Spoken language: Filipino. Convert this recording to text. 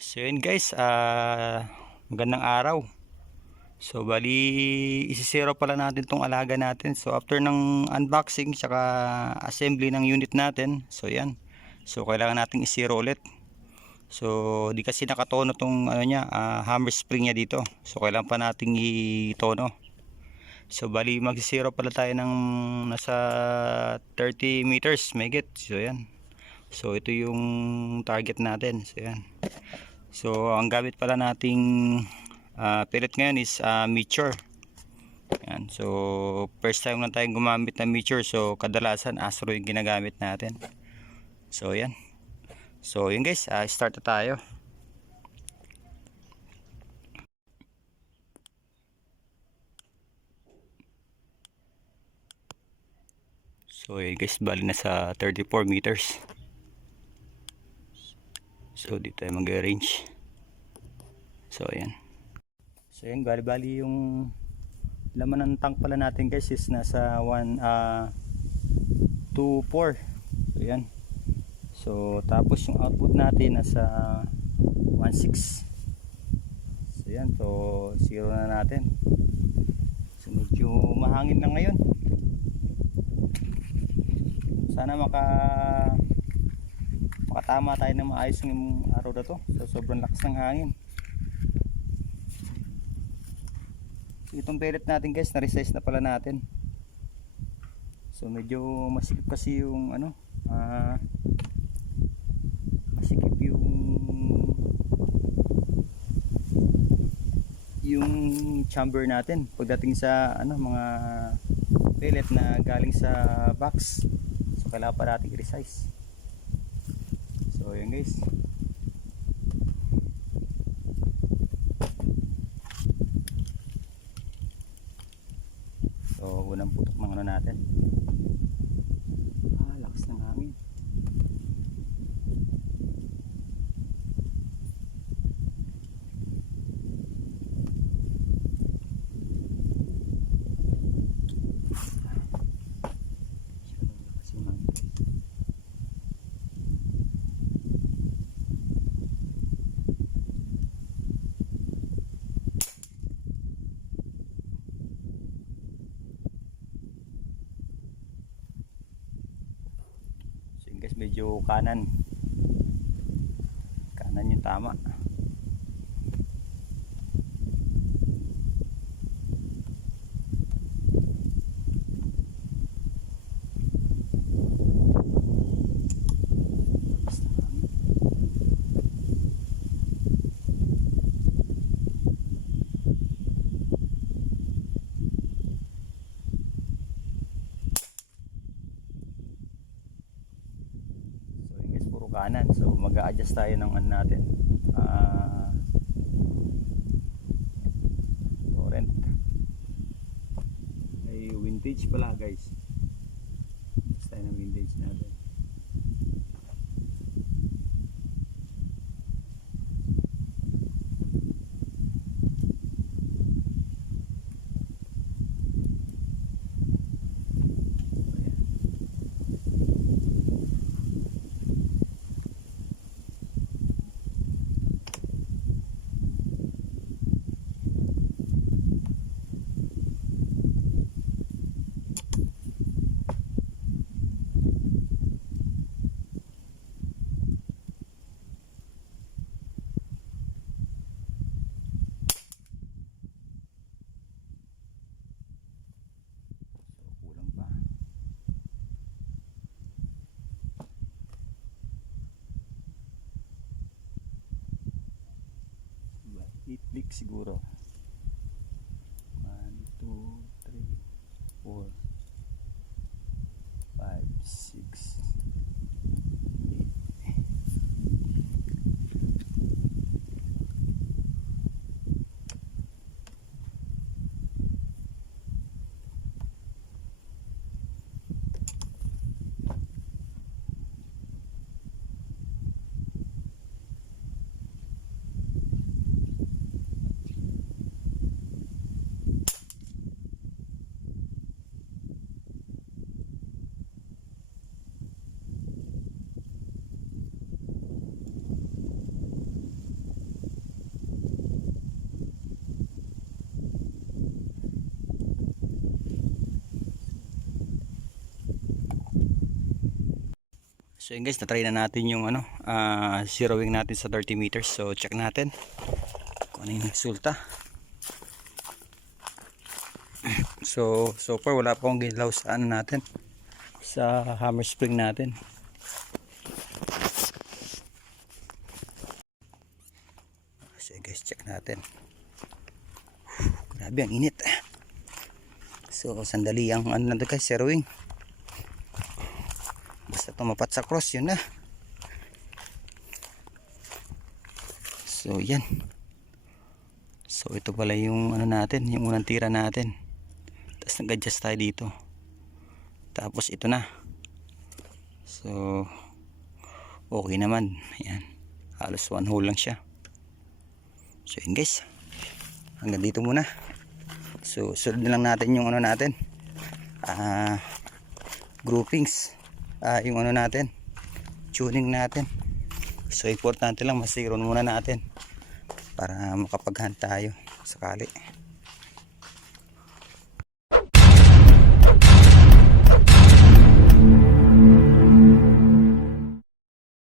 So yun guys, magandang araw. So bali isisero pala natin tong alaga natin. So after ng unboxing tsaka assembly ng unit natin, so yan. So kailangan nating isiro ulit. So di kasi nakatono tong ano niya, hammer spring niya dito. So kailangan pa nating itono. So bali magsisiro pala tayo ng nasa 30 meters mahigit. So yan. So ito yung target natin. So yan. So ang gamit pala nating pellet ngayon is Meteor. Yan. So first time lang tayong gumamit ng Meteor. So kadalasan Astro yung ginagamit natin. So yan. So yun guys, start na tayo. So yun guys, bali na sa 34 meters. So dito tayo mag-arrange. So ayan. So yan, bali yung laman ng tank pala natin guys is nasa 1.24. So yan. So tapos yung output natin nasa 1.6. So yan, so zero na natin. So medyo mahangin lang ngayon. Sana makatama tayo ng maayos ng araw na to. So sobrang lakas ng hangin. So itong pellet natin guys, na-resize na pala natin. So medyo masikip kasi yung ano, masikip yung chamber natin pagdating sa ano, mga pellet na galing sa box. So kailangan pa natin i-resize. So yun guys. So unang putok ng ano natin. Lakas ng hangin. Guys, medyo kanan yung tama. Kanan, so mag-a-adjust tayo ng ano natin, torrent ay windage pala guys. Adjust tayo ng windage natin. Click siguro 1, 2, 3, 4, 5, 6, 8. So yun guys, na-try na natin yung zeroing natin sa 30 meters. So check natin kung ano yung resulta. So far wala pa akong ginlaw sa natin, sa hammer spring natin. So guys, check natin. Grabe ang init. So sandali ang natin guys, zeroing. Basta tumapat sa cross, yun na. So yan. So ito pala yung natin, yung unang tira natin. Tapos nag-adjust tayo dito. Tapos ito na. So okay naman. Ayan. Halos 1 hole lang siya. So yun guys. Hanggang dito muna. So sunod na lang natin yung natin. Groupings. Yung natin, tuning natin. So importante lang masiron muna natin para makapag-hunt tayo sakali.